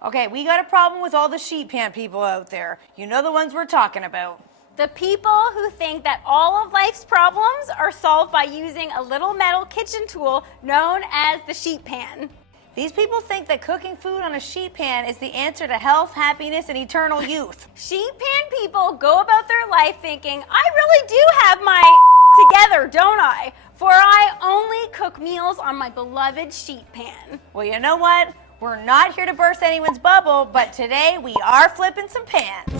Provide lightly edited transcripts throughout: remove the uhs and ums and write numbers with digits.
Okay, we got a problem with all the sheet pan people out there. You know the ones we're talking about. The people who think that all of life's problems are solved by using a little metal kitchen tool known as the sheet pan. These people think that cooking food on a sheet pan is the answer to health, happiness, and eternal youth. Sheet pan people go about their life thinking, I really do have my together, don't I? For I only cook meals on my beloved sheet pan. Well, you know what? We're not here to burst anyone's bubble, but today we are flipping some pans.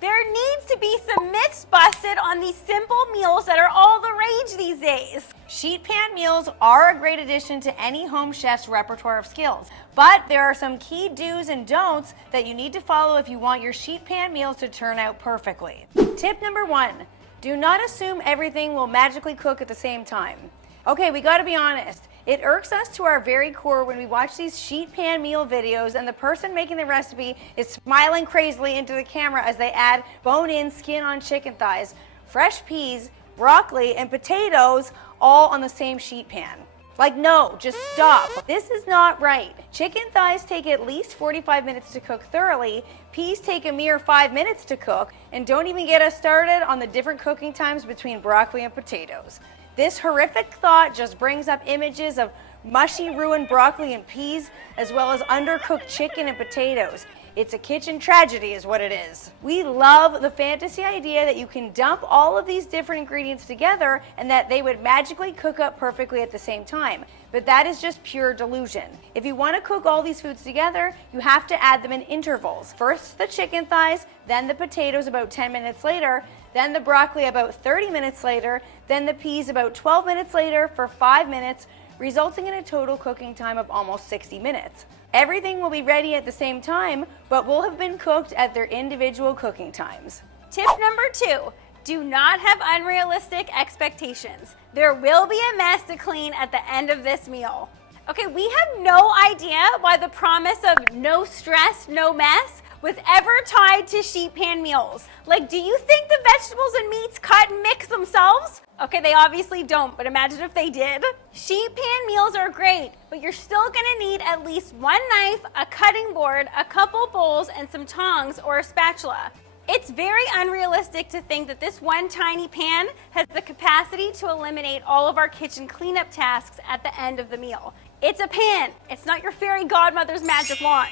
There needs to be some myths busted on these simple meals that are all the rage these days. Sheet pan meals are a great addition to any home chef's repertoire of skills, but there are some key do's and don'ts that you need to follow if you want your sheet pan meals to turn out perfectly. Tip number 1, do not assume everything will magically cook at the same time. Okay, we gotta be honest. It irks us to our very core when we watch these sheet pan meal videos and the person making the recipe is smiling crazily into the camera as they add bone-in, skin-on chicken thighs, fresh peas, broccoli, and potatoes all on the same sheet pan. Like, no, just stop. This is not right. Chicken thighs take at least 45 minutes to cook thoroughly, peas take a mere 5 minutes to cook, and don't even get us started on the different cooking times between broccoli and potatoes. This horrific thought just brings up images of mushy, ruined broccoli and peas, as well as undercooked chicken and potatoes. It's a kitchen tragedy is what it is. We love the fantasy idea that you can dump all of these different ingredients together and that they would magically cook up perfectly at the same time. But that is just pure delusion. If you want to cook all these foods together, you have to add them in intervals. First the chicken thighs, then the potatoes about 10 minutes later, then the broccoli about 30 minutes later, then the peas about 12 minutes later for 5 minutes, resulting in a total cooking time of almost 60 minutes. Everything will be ready at the same time, but will have been cooked at their individual cooking times. Tip number 2, do not have unrealistic expectations. There will be a mess to clean at the end of this meal. Okay, we have no idea why the promise of no stress, no mess was ever tied to sheet pan meals. Like, do you think the vegetables and meats cut and mix themselves? Okay, they obviously don't, but imagine if they did. Sheet pan meals are great, but you're still gonna need at least one knife, a cutting board, a couple bowls, and some tongs or a spatula. It's very unrealistic to think that this one tiny pan has the capacity to eliminate all of our kitchen cleanup tasks at the end of the meal. It's a pan, it's not your fairy godmother's magic wand.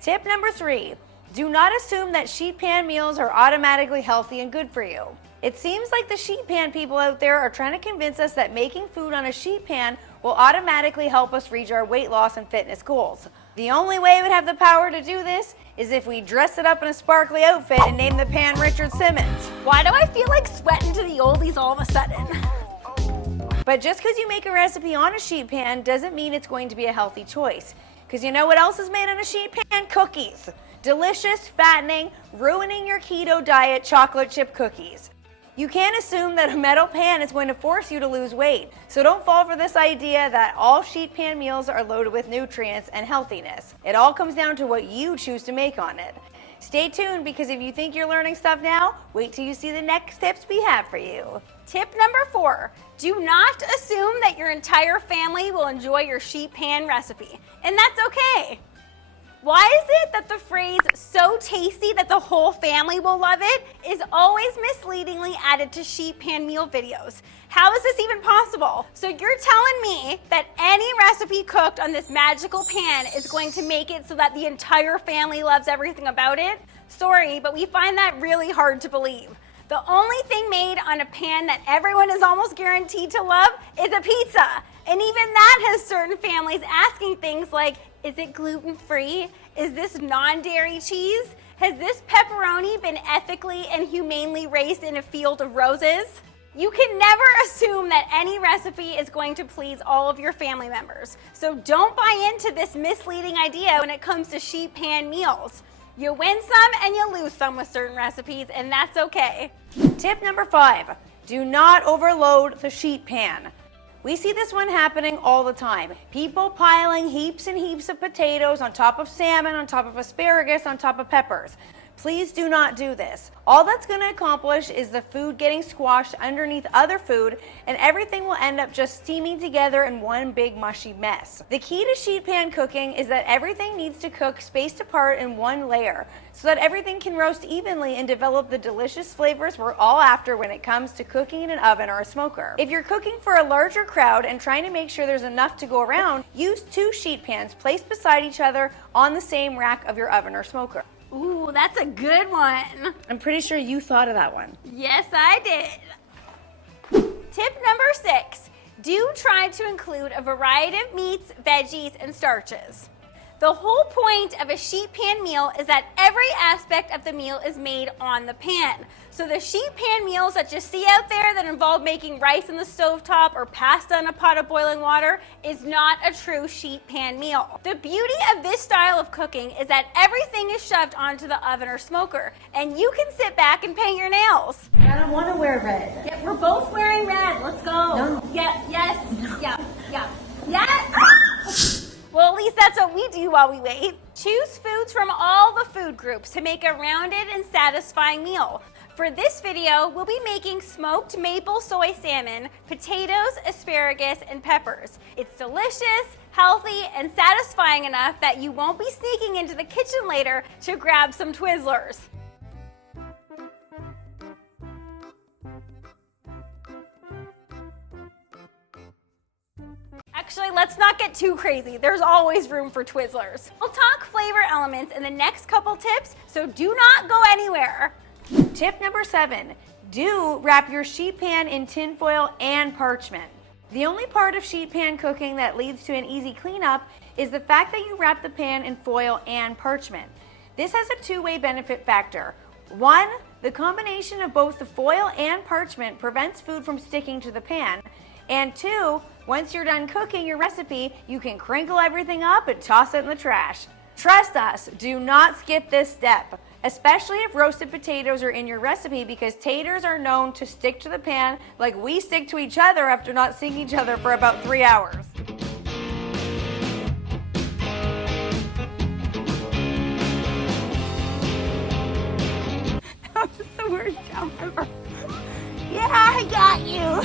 Tip number 3, do not assume that sheet pan meals are automatically healthy and good for you. It seems like the sheet pan people out there are trying to convince us that making food on a sheet pan will automatically help us reach our weight loss and fitness goals. The only way it would have the power to do this is if we dress it up in a sparkly outfit and name the pan Richard Simmons. Why do I feel like sweating to the oldies all of a sudden? But just because you make a recipe on a sheet pan doesn't mean it's going to be a healthy choice. Because you know what else is made on a sheet pan? Cookies. Delicious, fattening, ruining your keto diet chocolate chip cookies. You can't assume that a metal pan is going to force you to lose weight. So don't fall for this idea that all sheet pan meals are loaded with nutrients and healthiness. It all comes down to what you choose to make on it. Stay tuned, because if you think you're learning stuff now, wait till you see the next tips we have for you. Tip number 4, do not assume that your entire family will enjoy your sheet pan recipe. And that's okay. Why is it that the phrase "so tasty that the whole family will love it" is always misleadingly added to sheet pan meal videos? How is this even possible? So you're telling me that any recipe cooked on this magical pan is going to make it so that the entire family loves everything about it? Sorry, but we find that really hard to believe. The only thing made on a pan that everyone is almost guaranteed to love is a pizza. And even that has certain families asking things like, is it gluten-free? Is this non-dairy cheese? Has this pepperoni been ethically and humanely raised in a field of roses? You can never assume that any recipe is going to please all of your family members. So don't buy into this misleading idea when it comes to sheet pan meals. You win some and you lose some with certain recipes, and that's okay. Tip number 5, do not overload the sheet pan. We see this one happening all the time. People piling heaps and heaps of potatoes on top of salmon, on top of asparagus, on top of peppers. Please do not do this. All that's going to accomplish is the food getting squashed underneath other food, and everything will end up just steaming together in one big mushy mess. The key to sheet pan cooking is that everything needs to cook spaced apart in one layer so that everything can roast evenly and develop the delicious flavors we're all after when it comes to cooking in an oven or a smoker. If you're cooking for a larger crowd and trying to make sure there's enough to go around, use 2 sheet pans placed beside each other on the same rack of your oven or smoker. Ooh, that's a good one. I'm pretty sure you thought of that one. Yes, I did. Tip number 6, do try to include a variety of meats, veggies, and starches. The whole point of a sheet pan meal is that every aspect of the meal is made on the pan. So the sheet pan meals that you see out there that involve making rice in the stovetop or pasta in a pot of boiling water is not a true sheet pan meal. The beauty of this style of cooking is that everything is shoved onto the oven or smoker, and you can sit back and paint your nails. I don't want to wear red. Yeah, we're both wearing red. Let's go. No. Yeah, yes, yeah. Yes! Well, at least that's what we do while we wait. Choose foods from all the food groups to make a rounded and satisfying meal. For this video, we'll be making smoked maple soy salmon, potatoes, asparagus, and peppers. It's delicious, healthy, and satisfying enough that you won't be sneaking into the kitchen later to grab some Twizzlers. Actually, let's not get too crazy. There's always room for Twizzlers. We'll talk flavor elements in the next couple tips, so do not go anywhere. Tip number 7, do wrap your sheet pan in tin foil and parchment. The only part of sheet pan cooking that leads to an easy cleanup is the fact that you wrap the pan in foil and parchment. This has a two-way benefit factor. 1, the combination of both the foil and parchment prevents food from sticking to the pan. And 2, once you're done cooking your recipe, you can crinkle everything up and toss it in the trash. Trust us, do not skip this step, especially if roasted potatoes are in your recipe, because taters are known to stick to the pan like we stick to each other after not seeing each other for about 3 hours. That was the worst jump ever. Yeah, I got you.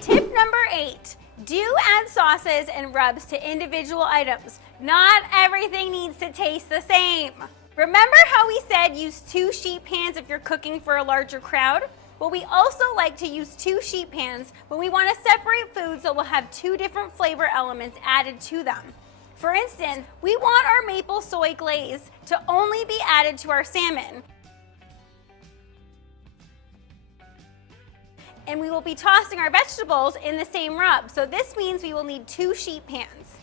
Tip number 8, do add sauces and rubs to individual items. Not everything needs to taste the same. Remember how we said use 2 sheet pans if you're cooking for a larger crowd? Well, we also like to use 2 sheet pans when we want to separate foods that will have 2 different flavor elements added to them. For instance, we want our maple soy glaze to only be added to our salmon. And we will be tossing our vegetables in the same rub. So this means we will need 2 sheet pans.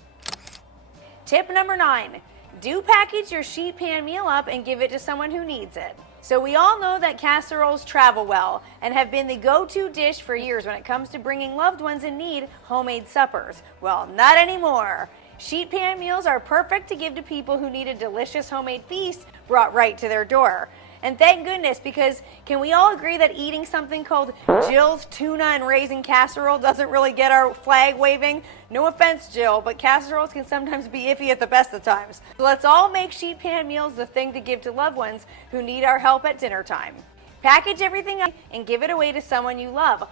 Tip number 9, do package your sheet pan meal up and give it to someone who needs it. So we all know that casseroles travel well and have been the go-to dish for years when it comes to bringing loved ones in need homemade suppers. Well, not anymore. Sheet pan meals are perfect to give to people who need a delicious homemade feast brought right to their door. And thank goodness, because can we all agree that eating something called Jill's tuna and raisin casserole doesn't really get our flag waving? No offense, Jill, but casseroles can sometimes be iffy at the best of times. So let's all make sheet pan meals the thing to give to loved ones who need our help at dinner time. Package everything up and give it away to someone you love.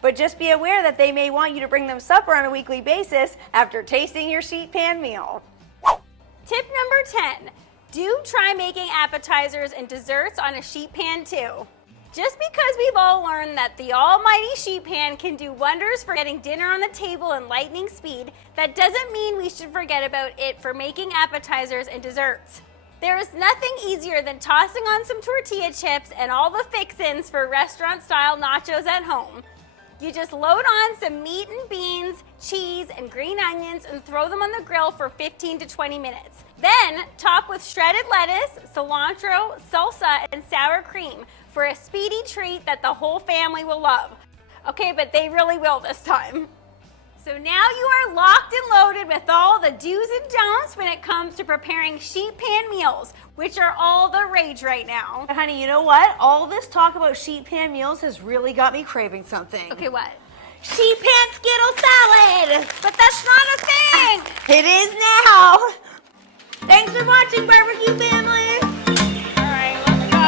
But just be aware that they may want you to bring them supper on a weekly basis after tasting your sheet pan meal. Tip number 10, do try making appetizers and desserts on a sheet pan too. Just because we've all learned that the almighty sheet pan can do wonders for getting dinner on the table in lightning speed, that doesn't mean we should forget about it for making appetizers and desserts. There is nothing easier than tossing on some tortilla chips and all the fixins for restaurant-style nachos at home. You just load on some meat and beans, cheese, and green onions and throw them on the grill for 15 to 20 minutes. Then top with shredded lettuce, cilantro, salsa, and sour cream for a speedy treat that the whole family will love. Okay, but they really will this time. So now you are locked and loaded with all the do's and don'ts when it comes to preparing sheet pan meals, which are all the rage right now. Honey, you know what? All this talk about sheet pan meals has really got me craving something. Okay, what? sheet pan Skittle salad. But that's not a thing. It is now. Thanks for watching, barbecue family. All right, let's go.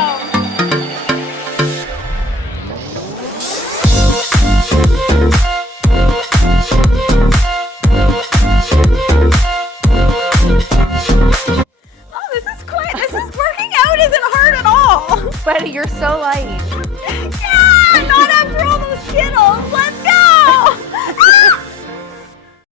Oh, this is working out isn't hard at all. But you're so light.